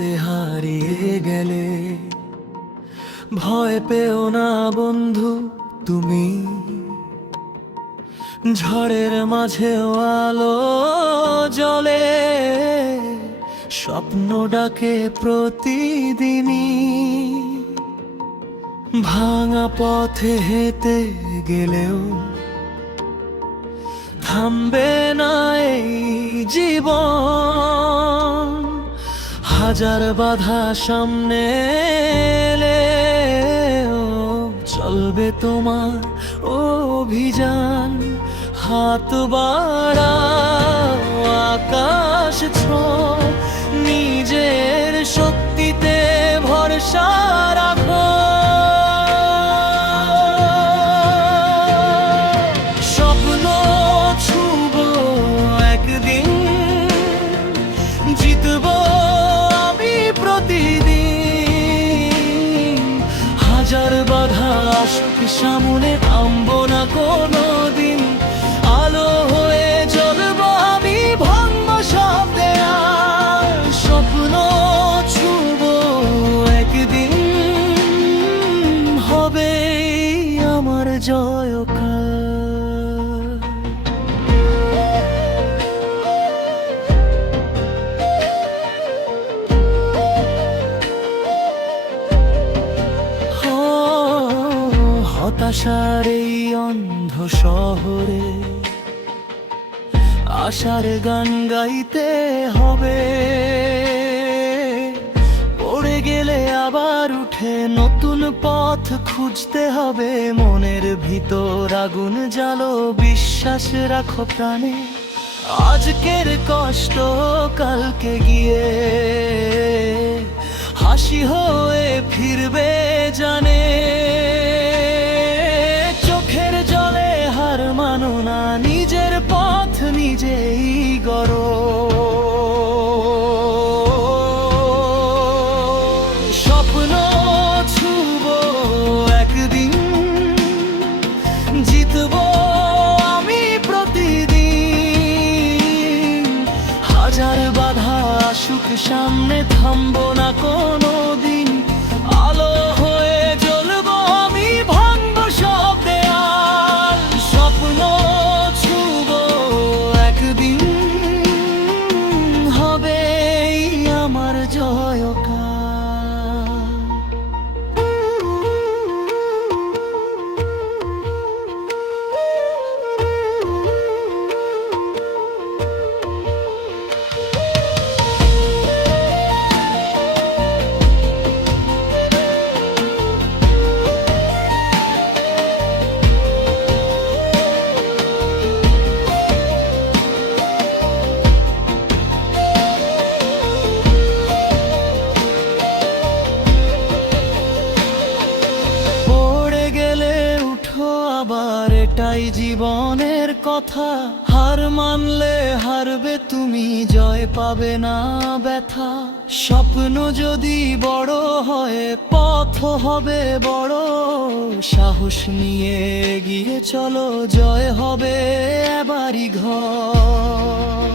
রাতে হারিয়ে গেলে। ভয় পেও না বন্ধু তুমি, ঝড়ের মাঝেও আলো জ্বলে। স্বপ্ন ডাকে প্রতিদিনই, ভাঙা পথে হেঁটে গেলেও থামবে না এই জীবন। হাজার বাধা সামনে এলেও চলবে তোমার অভিযান। হাত বাড়াও, আকাশ ছোঁয়, নিজের শক্তিতে ভরসা রাখো। স্বপ্ন ছুঁব একদিন, জিতবো আমি প্রতিদিন। হাজার বাধা আসুক সামনে, থামবো না কোনো দিন। আলো হয়ে জ্বলবো আমি, ভাঙবো সব দেয়াল। স্বপ্ন ছুঁব একদিন, হবে আমার জয়কাল। হতাশার এই অন্ধ শহরে আশার গান গাইতে হবে। পড়ে গেলে আবার উঠে নতুন পথ খুঁজতে হবে। মনের ভিতর আগুন জ্বালো, বিশ্বাস রাখো প্রাণে। আজকের কষ্ট কালকে গিয়ে হাসি হয়ে ফিরবে জানে। চোখের জলে হার মানো না, নিজের পথ নিজেই গড়ো। স্বপ্ন ছুঁব একদিন, জিতবো আমি প্রতিদিন। হাজার বাধা আসুক সামনে, থামবো না কোনো দিন। আলো হয়ে জ্বলবো আমি, ভাঙবো সব দেয়াল। স্বপ্ন ছুঁব একদিন, হবে আমার জয়কাল। আবার এটাই জীবনের কথা। হার মানলে হারবে তুমি, জয় পাবে না ব্যথা। স্বপ্ন যদি বড় হয়, পথ হবে বড়। সাহস নিয়ে এগিয়ে চলো, জয় হবে এবারই ঘর।